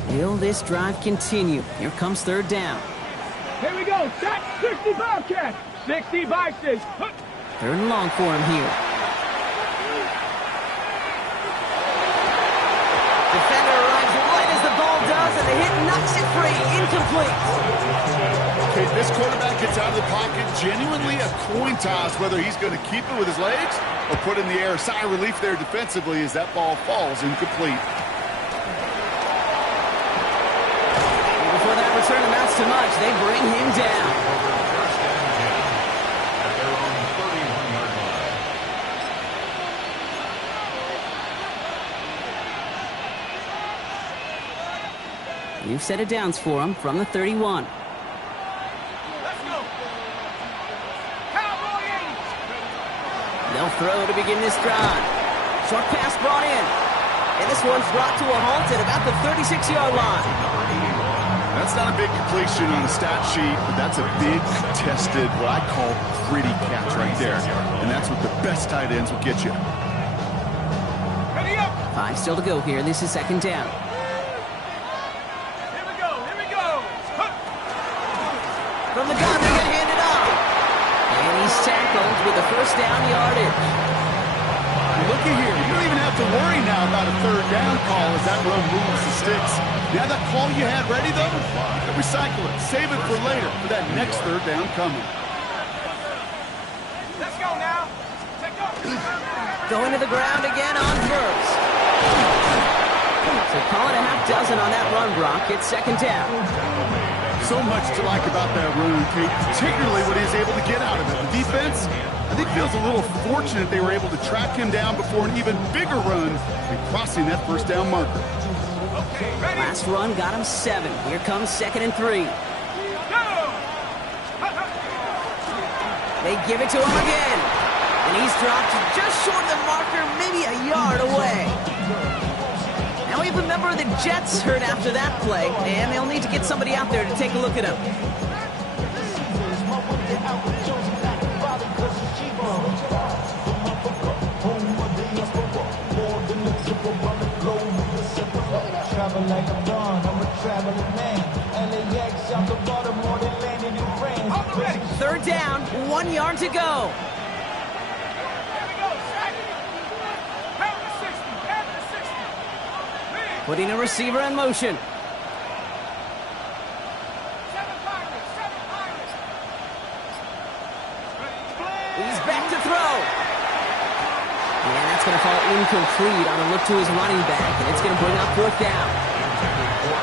Will this drive continue? Here comes 3rd down. Here we go. Shot 65 catch. 60 boxes. 3rd and long for him here. Defender arrives right as the ball does, and the hit knocks it free. Incomplete. Okay, this quarterback gets out of the pocket, genuinely a coin toss whether he's going to keep it with his legs or put in the air. Sigh of relief there defensively as that ball falls incomplete. Before that return amounts to much, they bring him down. At their own 31-yard line. New set of downs for him from the 31. Let's go. Cowboy 80. They'll throw to begin this drive. Short pass brought in. And this one's brought to a halt at about the 36-yard line. That's not a big completion on a stat sheet, but that's a big, contested, what I call gritty catch right there. And that's what the best tight ends will get you. Ready up. 5 still to go here. This is 2nd down. Here we go. Here we go. From the gun, they're going to hand it off. And he's tackled with the 1st down yardage. Looky here, you don't even have to worry now about a 3rd down call as that run moves the sticks. Now that call you had ready, though, you can recycle it. Save it for later for that next 3rd down coming. Let's go now. Take off. Going to the ground again on 1st. So call it a half dozen on that run, Brock. It's 2nd down. So much to like about that run, Kate, particularly what he's able to get out of it. The defense, I think, feels a little fortunate they were able to track him down before an even bigger run and crossing that 1st down marker. Last run got him 7. Here comes 2nd and 3. They give it to him again. And he's dropped just short of the marker, maybe a yard away. Now we have a member of the Jets hurt after that play, and they'll need to get somebody out there to take a look at him. Like LeBron, I'm a traveling man. LAX out the Baltimore, they landed in France. 3rd down, 1 yard to go. Putting a receiver in motion. He's back to throw. And that's going to fall incomplete on a look to his running back, and it's going to bring up 4th down.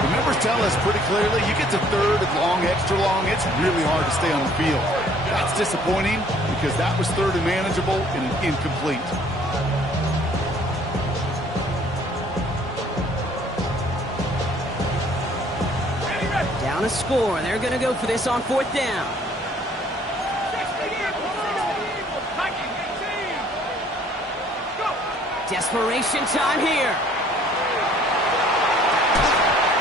The numbers tell us pretty clearly, you get to 3rd and long, extra long, it's really hard to stay on the field. That's disappointing because that was 3rd and manageable and an incomplete. Ready, Down a score. They're going to go for this on 4th down. Desperation time here.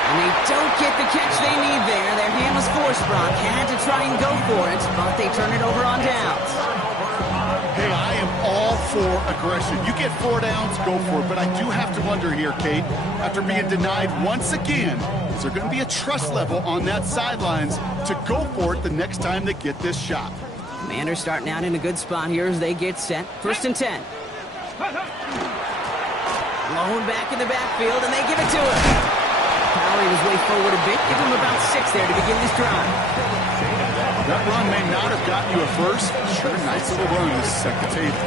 And they don't get the catch they need there. Their hand was forced, Brock. Had to try and go for it, but they turn it over on downs. Hey, I am all for aggression. You get 4 downs, go for it. But I do have to wonder here, Kate, after being denied once again, is there going to be a trust level on that sidelines to go for it the next time they get this shot? Commanders starting out in a good spot here as they get set. 1st and 10. Blown back in the backfield, and they give it to him. Powering his way forward a bit. Give him about 6 there to begin this drive. That run may not have gotten you a first. Sure, nice little run to set the table.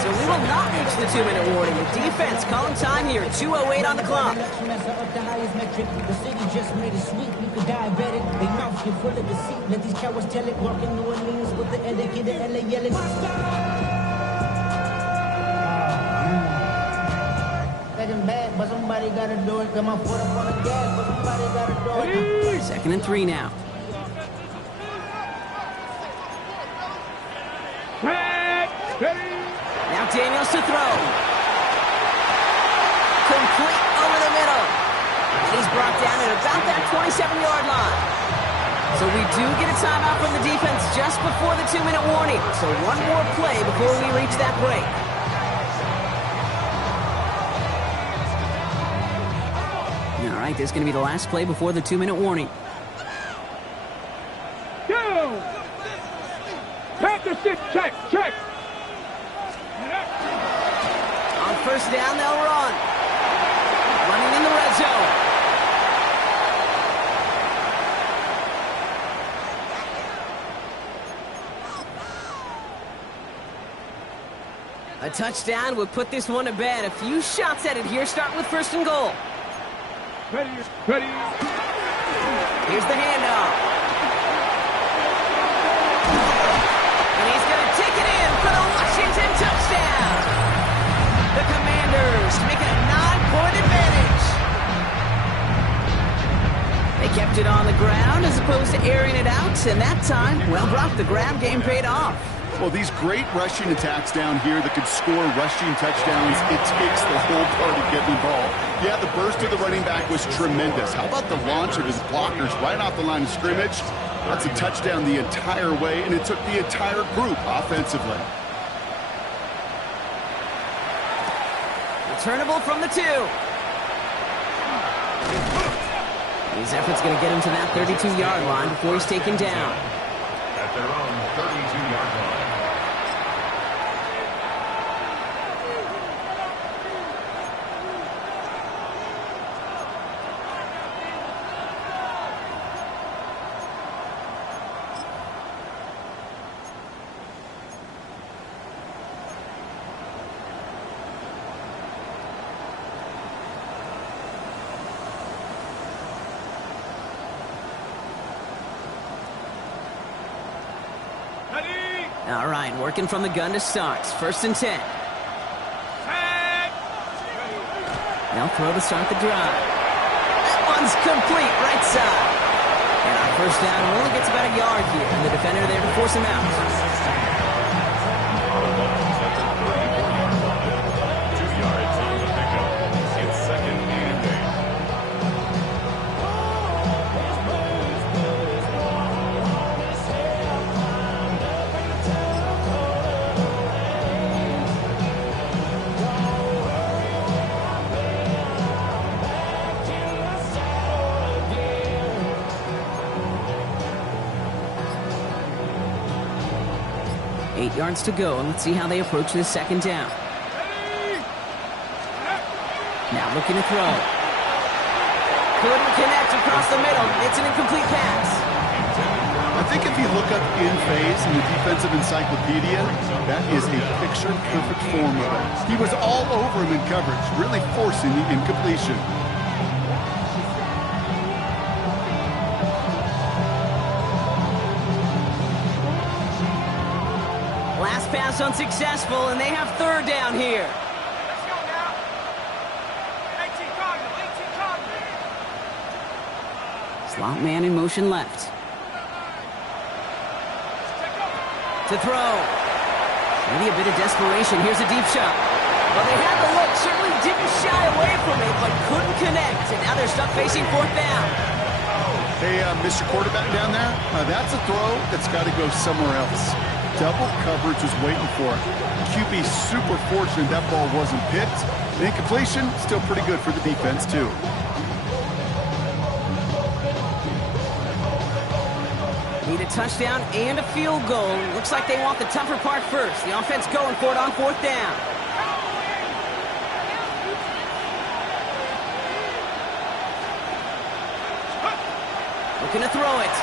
So we will not reach the 2-minute warning. The defense calling time here. 2:08 on the clock. The city just made it sweet. You could diabetic. They mouth get full of deceit. Let these cowards tell it. Walking New Orleans with the etiquette of LA yelling. Second bad, but somebody gotta do it. Come on, put up on the gas, but somebody gotta do it. 2nd and 3 now. Now Daniels to throw. Complete over the middle. And he's brought down at about that 27-yard line. So we do get a timeout from the defense just before the 2-minute warning. So one more play before we reach that break. All right, this is going to be the last play before the 2-minute warning. Go! Practice it, check. On 1st down, they'll run. Running in the red zone. A touchdown would put this one to bed. A few shots at it here. Start with 1st and goal. Ready. Here's the handoff. And he's going to take it in for the Washington touchdown. The Commanders make it a 9-point advantage. They kept it on the ground as opposed to airing it out. And that time, well, Brock, the grab game paid off. Well, these great rushing attacks down here that could score rushing touchdowns, it takes the whole party getting involved. Yeah, the burst of the running back was tremendous. How about the launch of his blockers right off the line of scrimmage? That's a touchdown the entire way, and it took the entire group offensively. Returnable from the 2. His effort's going to get him to that 32-yard line before he's taken down. At their own 32-yard line. All right, working from the gun to start. 1st and 10. Now throw to start the drive. That one's complete, right side. And our 1st down only gets about a yard here. And the defender there to force him out. 2 yards on the pickup. It's 2nd and 8. 8 yards to go, and let's see how they approach this 2nd down. Now looking to throw. Couldn't connect across the middle. It's an incomplete pass. I think if you look up in phase in the defensive encyclopedia, that is a picture-perfect form of it. He was all over him in coverage, really forcing the incompletion. Last pass unsuccessful, and they have 3rd down here. Let's go now. 18 Cardinal. So Swamp man in motion left. To throw. Maybe a bit of desperation. Here's a deep shot. Well, they had the look. Certainly didn't shy away from it, but couldn't connect. And now they're stuck facing fourth down. Hey, Mr. Quarterback down there, that's a throw that's got to go somewhere else. Double coverage was waiting for it. QB super fortunate that ball wasn't picked. The incompletion, still pretty good for the defense, too. Need a touchdown and a field goal. Looks like they want the tougher part first. The offense going for it on fourth down. Looking to throw it.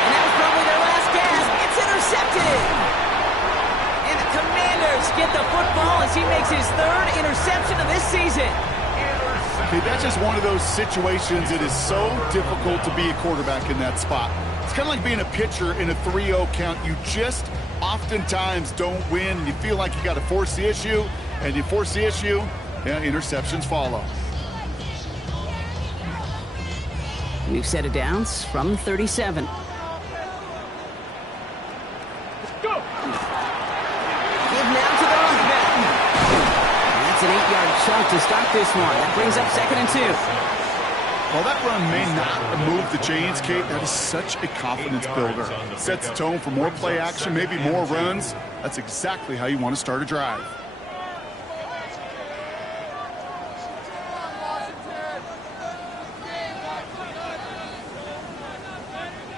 And that was probably their last gasp. It's intercepted. And the Commanders get the football as he makes his third interception of this season. Okay, that's just one of those situations. It is so difficult to be a quarterback in that spot. It's kind of like being a pitcher in a 3-0 count. You just oftentimes don't win, and you feel like you got to force the issue, and you force the issue, yeah, interceptions follow. New set of downs from 37. Let's go. Give now to the running back. That's an 8-yard chunk to start this one. That brings up 2nd and 2. While that run may not move the chains, Kate, that is such a confidence builder. Sets the tone for more play action, maybe more runs. That's exactly how you want to start a drive.